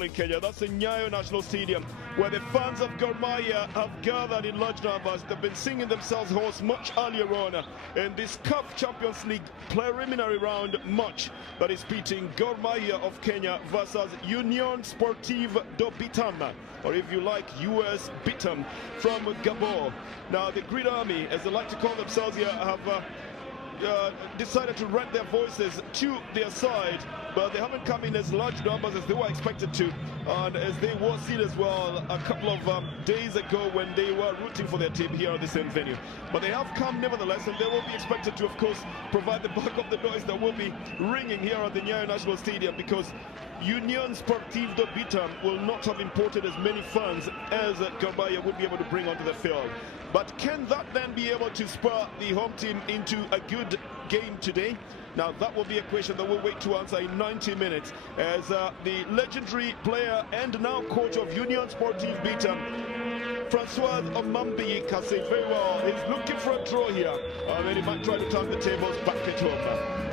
In Kenya, that's in Nyayo National Stadium, where the fans of Gor Mahia have gathered in large numbers. They've been singing themselves hoarse much earlier on in this CAF Champions League preliminary round match that is pitting Gor Mahia of Kenya versus Union Sportive do Bitam, or if you like, US Bitam from Gabon. Now, the Green Army, as they like to call themselves here, have decided to rent their voices to their side, but they haven't come in as large numbers as they were expected to, and as they were seen as well a couple of days ago when they were rooting for their team here at the same venue. But they have come nevertheless, and they will be expected to, of course, provide the bulk of the noise that will be ringing here at the Nyayo National Stadium, because Union Sportive do Bitam will not have imported as many fans as Gor Mahia would be able to bring onto the field. But can that then be able to spur the home team into a good game today? Now, that will be a question that we'll wait to answer in 90 minutes, as the legendary player and now coach of Union Sportive Bitam, Francois Omambi, can say very well, he's looking for a draw here, and then he might try to turn the tables back at home.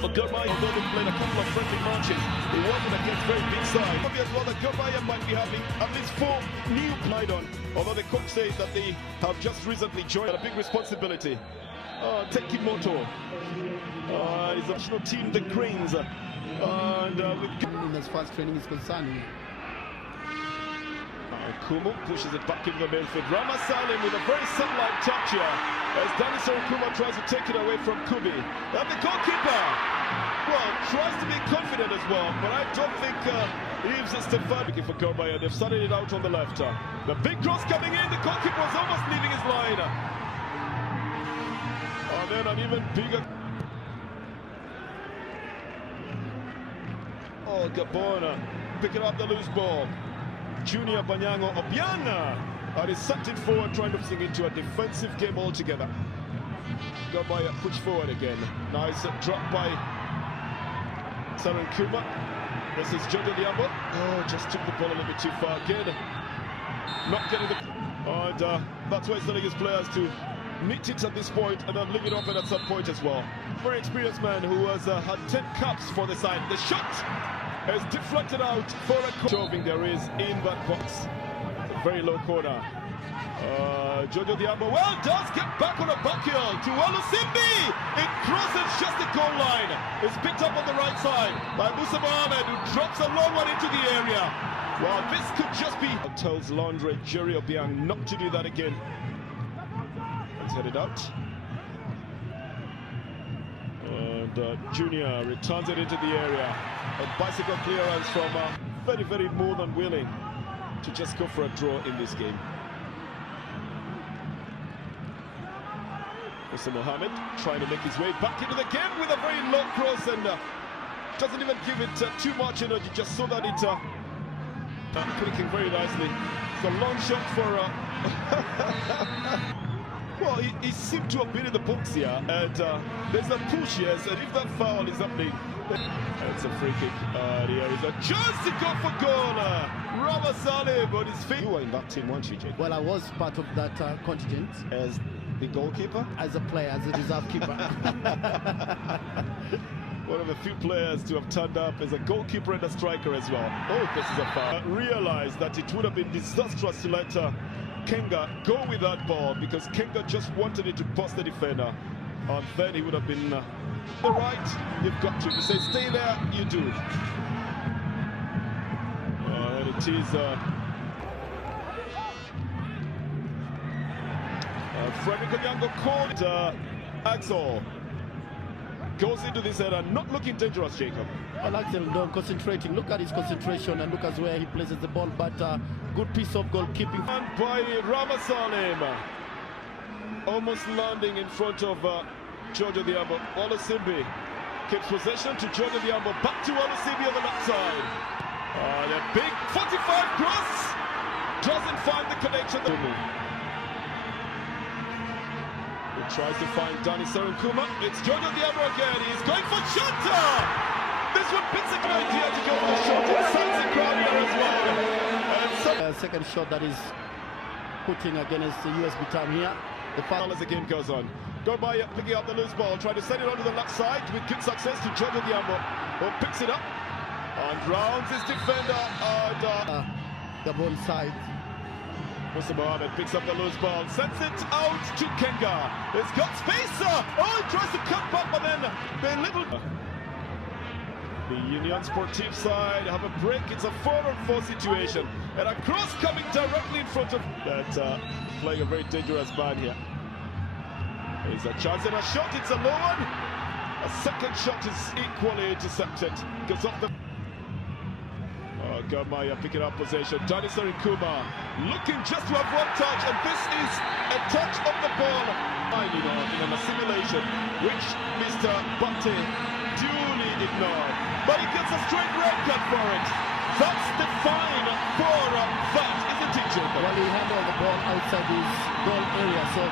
For Gor Mahia, although they played a couple of friendly matches, it wasn't against very big sides. Obvious well that Gor Mahia might be having at least 4 new played on, although the coach says that they have just recently joined a big responsibility. Teki Moto, his national team, the Cranes, and as far as training is concerned. Kumu pushes it back into the midfield. Rama Salim with a very sunlight touch here, as Danny Sorokuma tries to take it away from Kubi. And the goalkeeper, well, tries to be confident as well, but I don't think Yves Stefan looking for Gor Mahia. They've started it out on the left. The big cross coming in, the goalkeeper was almost leaving his line. And then an even bigger... Oh, Gabon picking up the loose ball. Junior Banyango Obianga is sucked it forward, trying to sing into a defensive game altogether. Gor Mahia push forward again. Nice drop by Saran Kuma. This is Jojo Diambo. Oh, just took the ball a little bit too far again. Not getting the... And that's why he's telling his players to meet it at this point and then leave it open at some point as well. Very experienced man who has had 10 caps for the side. The shot is deflected out for a shoving there is in that box. It's a very low corner. Jojo Diambo, well, does get back on a back heel to Olusimbi. It crosses just the goal line. It's picked up on the right side by Musa Mohamed, who drops a long one into the area. Well, this could just be... Tells Landry Jerry Obiang not to do that again. Let's head it out. And Junior returns it into the area. A bicycle clearance from very, very more than willing to just go for a draw in this game. Musa Mohamed trying to make his way back into the game with a very low cross, and doesn't even give it too much energy, just so that it's clicking very nicely. It's a long shot for... Well, he seemed to have been in the box here, and there's a push, yes, and if that foul is happening, it's a free kick. Here is a chance to go for goal. Rama Salim on his feet. You were in that team, weren't you, Jake? Well, I was part of that contingent. As the goalkeeper? As a player, as a reserve keeper. One of the few players to have turned up as a goalkeeper and a striker as well. Oh, this is a foul. Realized that it would have been disastrous to let Kenga go with that ball, because Kenga just wanted it to bust the defender, and then he would have been the right. You've got to. You say stay there, you do. And it is Frederick Onyango called Axel. Goes into this header, not looking dangerous, Jacob. Well, Axel concentrating. Look at his concentration and look at where he places the ball. But good piece of goalkeeping. And by Rama Salim, almost landing in front of Jojo Diambo. Olusimbi keeps possession to Jojo Diambo. Back to Olusimbi on the left side. The big 45 cross doesn't find the connection. Tries to find Danny Sarankuma. It's Jojo Diambo again. He's going for shot. This one picks a good idea to go for the shot. It sends the crowd here as well. And second shot that is putting against the US Bitam here. The foul as the game goes on. Gor Mahia picking up the loose ball, trying to send it onto the left side with good success to Jojo Diambo, who picks it up and rounds his defender. Gabon side. Musa Mohamed picks up the loose ball, sends it out to Kenga. It's got space. Oh, he tries to cut back, but then the little. The Union Sportive side have a break. It's a 4-on-4 situation, and a cross coming directly in front of that. Playing a very dangerous man here. There's a chance and a shot. It's a low one. A second shot is equally intercepted. Goes off the. Gor Mahia picking up possession. Danny Sarikuma looking just to have one touch, and this is a touch of the ball. In an assimilation, which Mr. Bate duly ignored. But he gets a straight red card for it. That's the fine for that, isn't it, Jacob? Well, he handled the ball outside his goal area, so.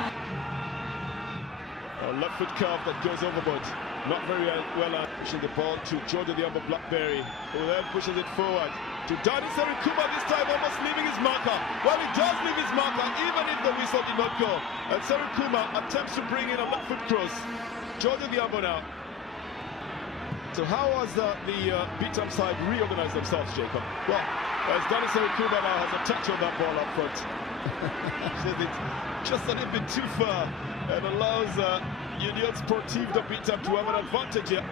A left foot curve that goes overboard. Not very well pushing the ball to Jordan Diambo Blackberry, who then pushes it forward to Danny Sarikuma, this time almost leaving his marker. Well, he does leave his marker, even if the whistle did not go. And Sarikuma attempts to bring in a left foot cross. Jordan Diambo now. So how has the Bitam side reorganized themselves, Jacob? Well, as Danny Sarikuma now has a touch on that ball up front. Just a little bit too far, and allows Union Sportive de Bitam to have an advantage here.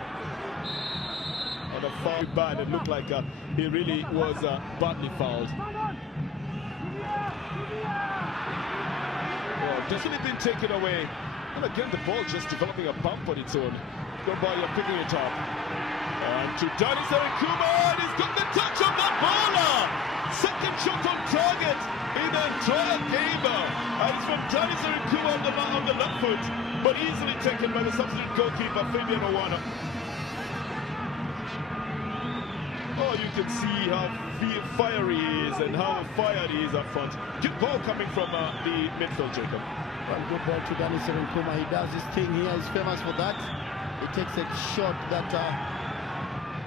On a foul bad, it looked like he really was badly fouled. Well, definitely been taken away. And again, the ball just developing a bump on its own. Gor Mahia picking it up. And to Danny Sarikuma, and he's got the touch of that ball! Second shot on target in the entire game. And it's from Danny Sarikuma on the left foot, but easily taken by the substitute goalkeeper, Fabian Owana. Oh, you can see how fiery he is and how fired he is up front. Good ball coming from the midfield, Jacob. Well, good ball to Danny Sarikuma. He does his thing here. He's famous for that. He takes a shot that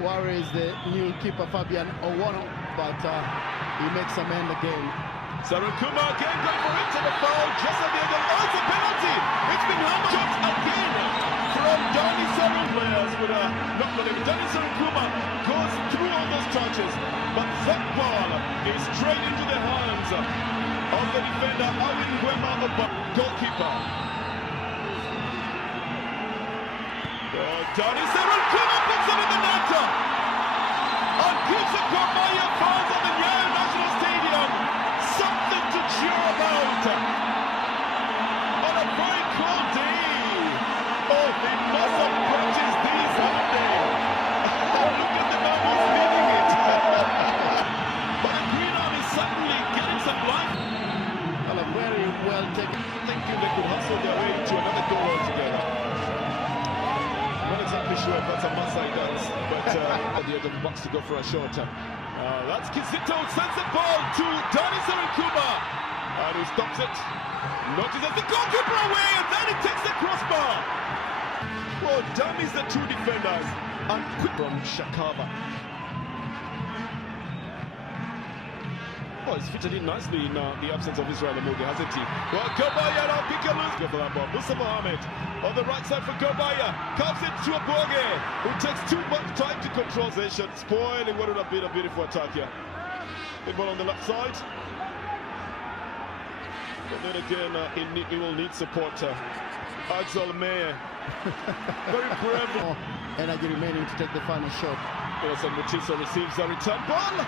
worries the new keeper, Fabian Owana, but he makes a man again. Sarikuma again going for it, and a foul just at the end of it's a penalty. It's been hammered again from Danny Sarikuma. Not believing. Danny Sarikuma goes through all those touches, but that ball is straight into the hands of the defender, Alvin Wema, the goalkeeper. Danny Sarikuma puts it in the net and gives the Gor Mahia fans at the Nyayo National Stadium something to cheer about on a very cold day. Oh, they must have practiced these, haven't they? Look at the man who's leading it. But the Green Army suddenly getting some life. Well, a very well taken. Thinking they could hustle their way to another goal altogether. Not exactly sure if that's a Masai dance, but at the end of the box to go for a shot. That's Kizito, sends the ball to Danny Sarikuma, and he stops it. Notices the goalkeeper away, and then he takes the crossbar. Oh, dummies the two defenders, and quick from Shakava. Oh, he's fitted in nicely in the absence of Israel Amoudi, hasn't he? Well, Gor Mahia now pick a loose. Go for that ball. Musa Mohamed on the right side for Gor Mahia. Comes it to Aboge, who takes too much time to control possession, spoiling what would have been a beautiful attack here. Good ball on the left side. But then again, he will need support. Axel Meyer. Very brave. Energy remaining to take the final shot. Wilson Mutiso receives a return ball.